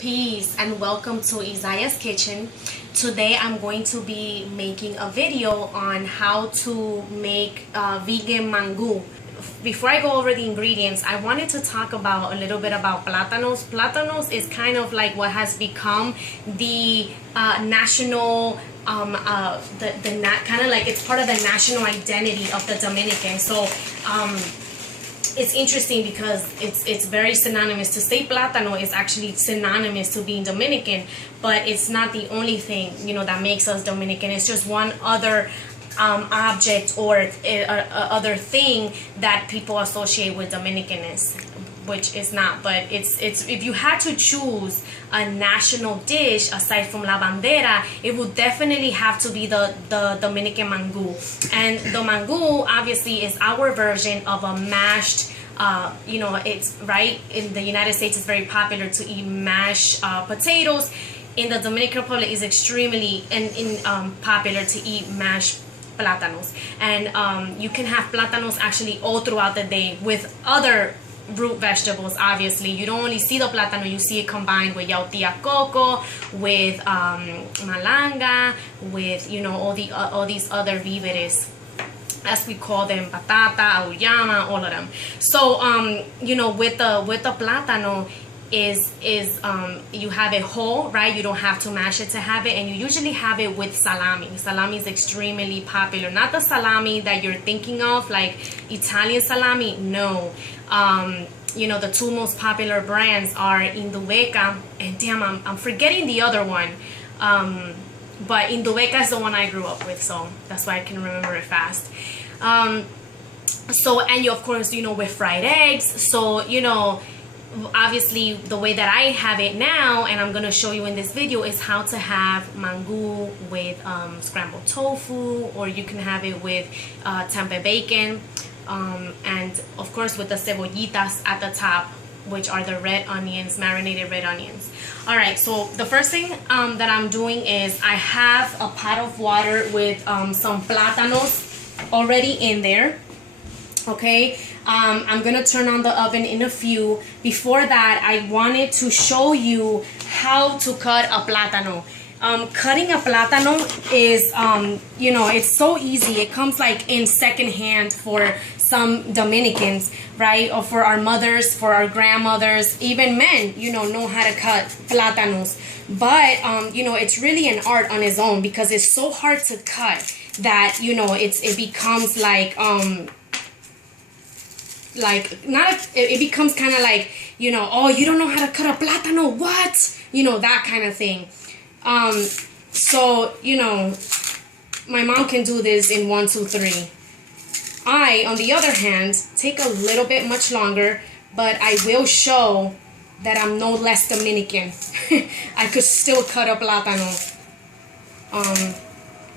Peace and welcome to Izayaa's kitchen. Today I'm going to be making a video on how to make vegan mangu. Before I go over the ingredients, I wanted to talk about a little bit about platanos. Platanos is kind of like what has become the national kind of like it's part of the national identity of the Dominican. So it's interesting because it's very synonymous. To say platano is actually synonymous to being Dominican, but it's not the only thing that makes us Dominican. It's just one other object or other thing that people associate with Dominicanness, which is not. But it's if you had to choose a national dish aside from la bandera, it would definitely have to be the Dominican mangu. And the mangu obviously is our version of a mashed it's right in the United States it's very popular to eat mashed potatoes. In the Dominican Republic is extremely popular to eat mashed plátanos, and you can have plátanos actually all throughout the day with other root vegetables. Obviously you don't only see the plátano, you see it combined with yautía coco, with malanga, with all these other víveres, as we call them, patata, auyama, all of them. So with the plátano is you have it whole, right? You don't have to mash it to have it, and you usually have it with salami. Salami is extremely popular. Not the salami that you're thinking of, like Italian salami. No. The two most popular brands are Indubeca and damn, I'm forgetting the other one. But Indubeca is the one I grew up with, so that's why I can remember it fast. And you, of course, with fried eggs. So, obviously the way that I have it now, and I'm going to show you in this video, is how to have mangu with scrambled tofu, or you can have it with tempeh bacon. And of course with the cebollitas at the top, which are the red onions, marinated red onions. Alright, so the first thing that I'm doing is I have a pot of water with some plátanos already in there. Okay, I'm gonna turn on the oven in a few. Before that, I wanted to show you how to cut a plátano. Cutting a plátano is it's so easy. It comes like in second hand for some Dominicans, right? Or for our mothers, for our grandmothers, even men, know how to cut plátanos. But it's really an art on its own, because it's so hard to cut that it becomes it becomes kind of like oh, you don't know how to cut a plátano, what? That kind of thing. So my mom can do this in 1, 2, 3. I, on the other hand, take a little bit much longer, but I will show that I'm no less Dominican. I could still cut a plátano.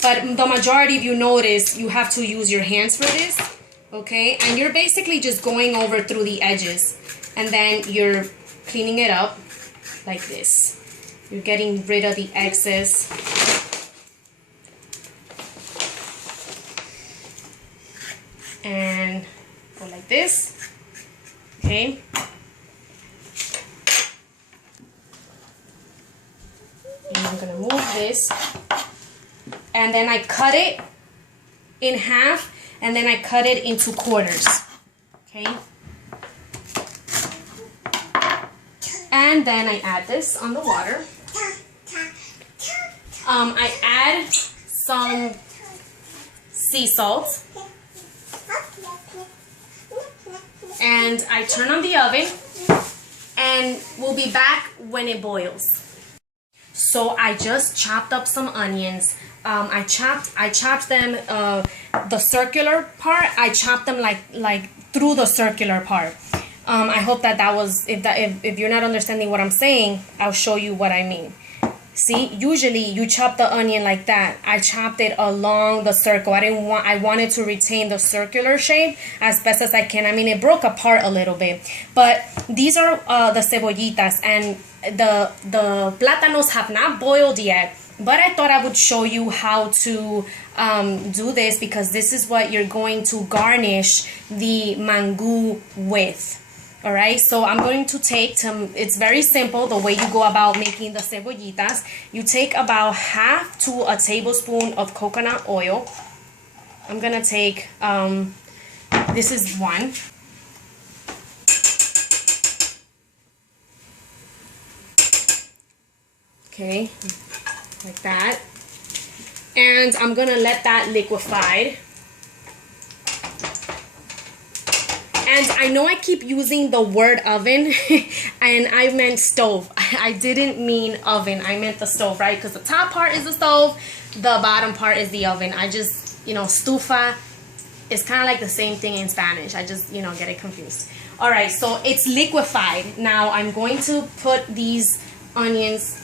But the majority, if you notice, you have to use your hands for this, okay? And you're basically just going over through the edges, and then you're cleaning it up like this. You're getting rid of the excess. And go like this, okay? And I'm gonna move this, and then I cut it in half, and then I cut it into quarters, okay? And then I add this on the water. I add some sea salt, and I turn on the oven, and we'll be back when it boils. So I just chopped up some onions. I chopped them the circular part. I chopped them like through the circular part. I hope that was, if you're not understanding what I'm saying, I'll show you what I mean. See, usually you chop the onion like that. I chopped it along the circle. I wanted to retain the circular shape as best as I can. I mean, it broke apart a little bit, but these are the cebollitas, and the plátanos have not boiled yet. But I thought I would show you how to do this, because this is what you're going to garnish the mangu with. All right, so I'm going to take it's very simple the way you go about making the cebollitas. You take about half to a tablespoon of coconut oil. I'm gonna take, this is one. Okay, like that. And I'm gonna let that liquefy. And I know I keep using the word oven and I meant stove. I didn't mean oven, I meant the stove, right? Because the top part is the stove, the bottom part is the oven. I just, you know, stufa is kind of like the same thing in Spanish. I just, you know, get it confused. All right, so it's liquefied. Now I'm going to put these onions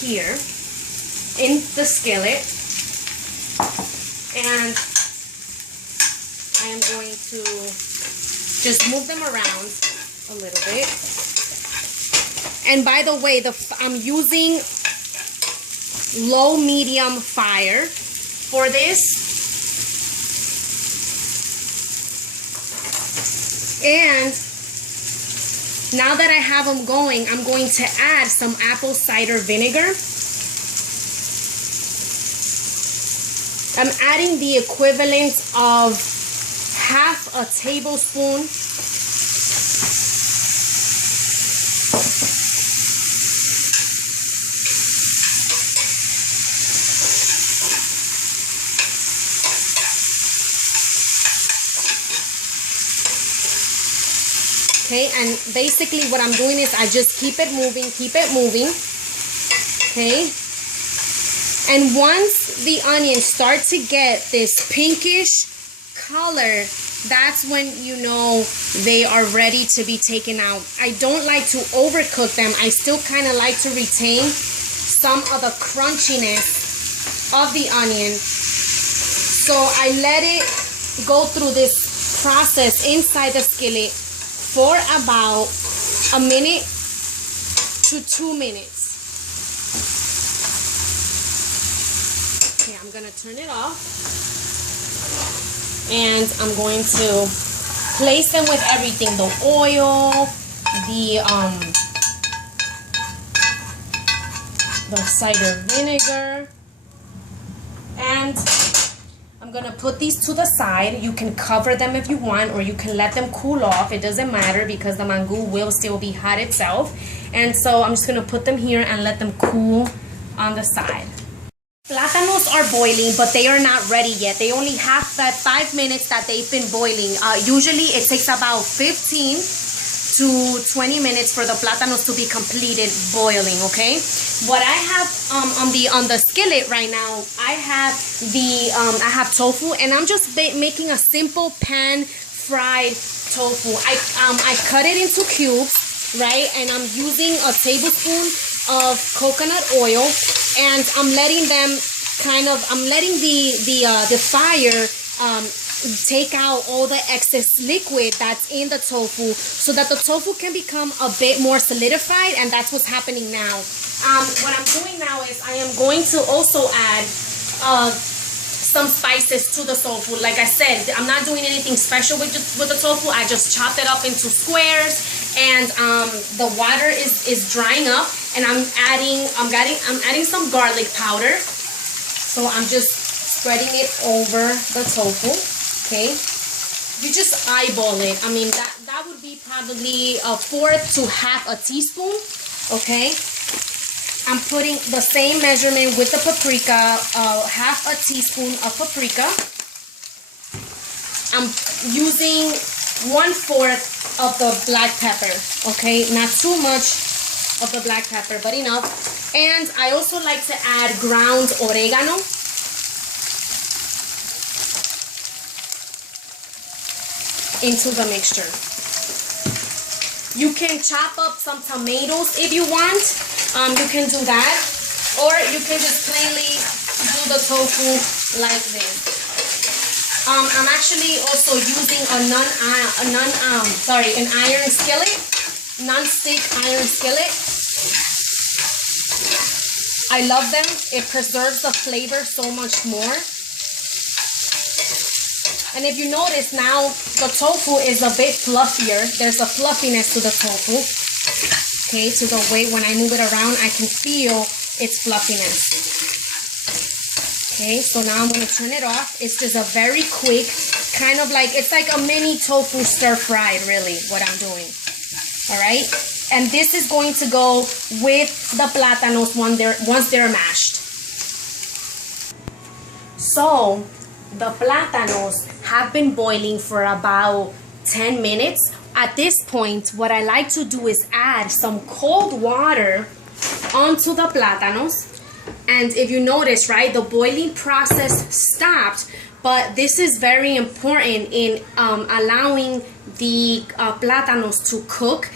here in the skillet. And I am going to just move them around a little bit. And by the way, I'm using low medium fire for this. And now that I have them going, I'm going to add some apple cider vinegar. I'm adding the equivalent of half a tablespoon okay, and basically what I'm doing is I just keep it moving, okay. And once the onions start to get this pinkish color, that's when you know they are ready to be taken out. I don't like to overcook them. I still kind of like to retain some of the crunchiness of the onion. So I let it go through this process inside the skillet for about a minute to 2 minutes. I'm gonna turn it off and I'm going to place them with everything, the oil, the cider vinegar, and I'm gonna put these to the side. You can cover them if you want, or you can let them cool off. It doesn't matter because the mango will still be hot itself. And so I'm just gonna put them here and let them cool on the side. Platanos are boiling, but they are not ready yet. They only have that 5 minutes that they've been boiling. Usually it takes about 15 to 20 minutes for the platanos to be completed boiling, okay? What I have on the skillet right now, I have tofu, and I'm just making a simple pan fried tofu. I cut it into cubes, right? And I'm using a tablespoon of coconut oil, and I'm letting them I'm letting the fire take out all the excess liquid that's in the tofu so that the tofu can become a bit more solidified, and that's what's happening now. What I'm doing now is I am going to also add some spices to the tofu. Like I said, I'm not doing anything special with the tofu. I just chopped it up into squares, and the water is drying up, and I'm adding some garlic powder. So I'm just spreading it over the tofu. Okay, you just eyeball it. I mean, that would be probably a fourth to half a teaspoon. Okay, I'm putting the same measurement with the paprika, half a teaspoon of paprika. I'm using 1/4 of the black pepper. Okay, not too much of the black pepper, but enough. And I also like to add ground oregano. Into the mixture. You can chop up some tomatoes if you want. You can do that, or you can just plainly do the tofu like this. I'm actually also using an iron skillet, non-stick iron skillet. I love them. It preserves the flavor so much more. And if you notice now, the tofu is a bit fluffier. There's a fluffiness to the tofu. Okay, to the way when I move it around, I can feel its fluffiness. Okay, so now I'm going to turn it off. It's just a very quick, kind of like, it's like a mini tofu stir fried, really, what I'm doing. All right, and this is going to go with the platanos once they're mashed. So the platanos have been boiling for about 10 minutes. At this point, what I like to do is add some cold water onto the platanos. And if you notice, right, the boiling process stopped, but this is very important in allowing the platanos to cook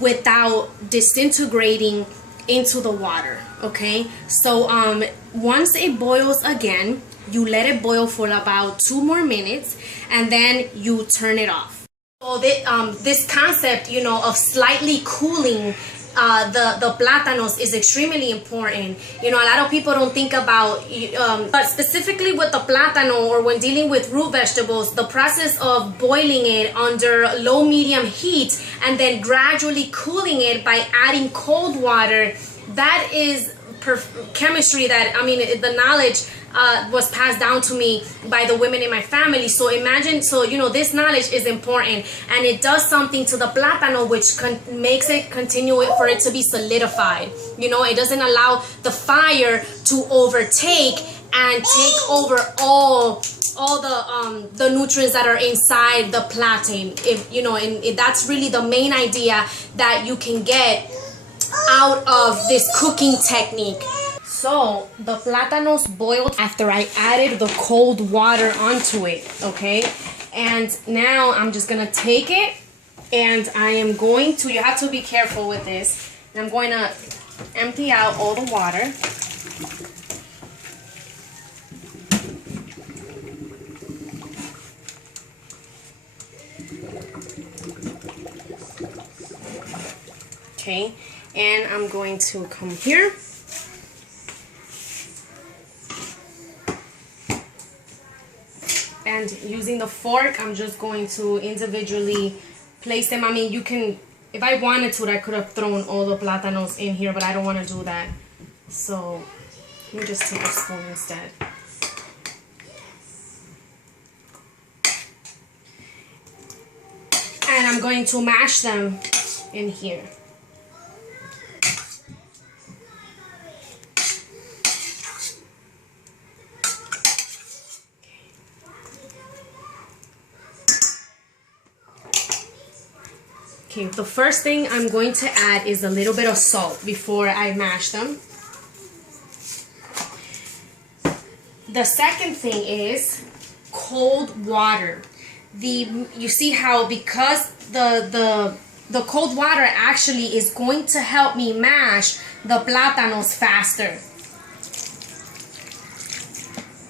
without disintegrating into the water. Okay, so once it boils again, you let it boil for about 2 more minutes, and then you turn it off. So this concept, you know, of slightly cooling the platanos is extremely important. You know, a lot of people don't think about, but specifically with the platano or when dealing with root vegetables, the process of boiling it under low-medium heat and then gradually cooling it by adding cold water, that is chemistry that, I mean, the knowledge was passed down to me by the women in my family. So imagine, so you know, this knowledge is important, and it does something to the plátano which makes it continue for it to be solidified. You know, it doesn't allow the fire to overtake and take over all the nutrients that are inside the plantain. If you know, and that's really the main idea that you can get out of this cooking technique. So the plátanos boiled after I added the cold water onto it, okay? And now I'm just gonna take it, and I am going to, you have to be careful with this, I'm going to empty out all the water. Okay, and I'm going to come here. And using the fork, I'm just going to individually place them. I mean, you can, if I wanted to, I could have thrown all the plátanos in here, but I don't want to do that. So let me just take a spoon instead. And I'm going to mash them in here. Okay, the first thing I'm going to add is a little bit of salt before I mash them. The second thing is cold water. You see how, because the cold water actually is going to help me mash the plátanos faster.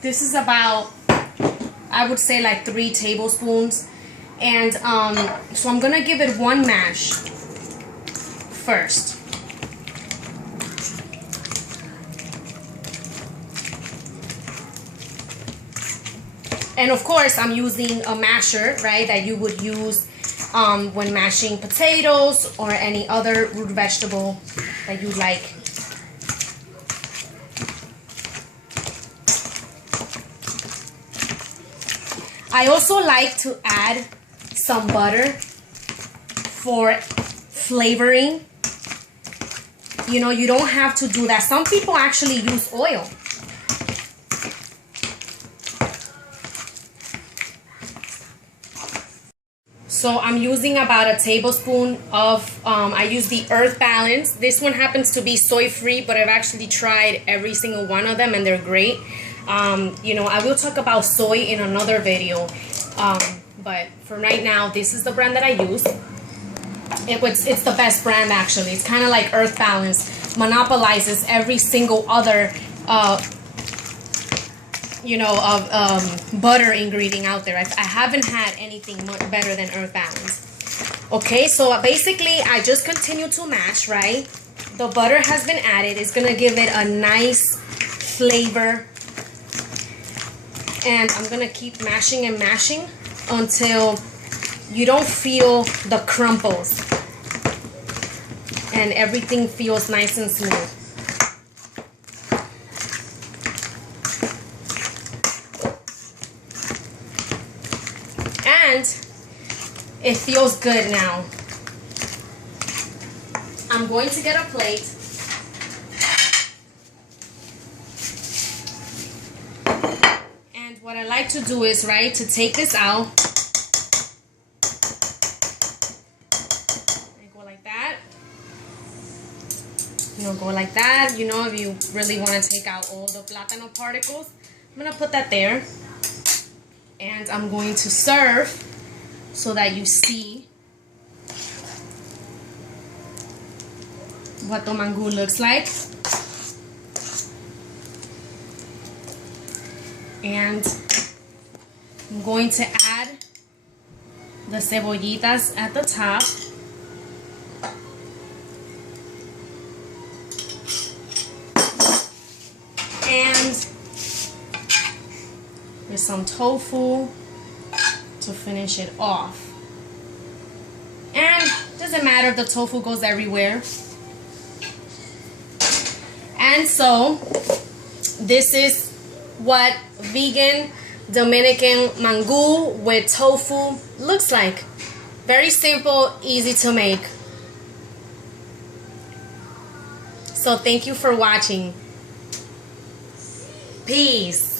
This is about, I would say, like 3 tablespoons. And so I'm gonna give it one mash first. And of course I'm using a masher, right, that you would use when mashing potatoes or any other root vegetable that you like. I also like to add some butter for flavoring. You know, you don't have to do that. Some people actually use oil. So I'm using about a tablespoon of, I use the Earth Balance. This one happens to be soy free, but I've actually tried every single one of them and they're great. You know, I will talk about soy in another video. But for right now, this is the brand that I use. It's the best brand, actually. It's kind of like Earth Balance monopolizes every single other, you know, butter ingredient out there. I haven't had anything much better than Earth Balance. Okay, so basically, I just continue to mash, right? The butter has been added. It's going to give it a nice flavor. And I'm gonna keep mashing and mashing until you don't feel the crumbles and everything feels nice and smooth. And it feels good now. I'm going to get a plate. And what I like to do is, right, to take this out. I go like that. Go like that. If you really want to take out all the platano particles, I'm going to put that there. And I'm going to serve so that you see what the mangu looks like. And I'm going to add the cebollitas at the top. And with some tofu to finish it off. And it doesn't matter if the tofu goes everywhere. And so this is what vegan Dominican mangu with tofu looks like. Very simple, easy to make. So thank you for watching. Peace.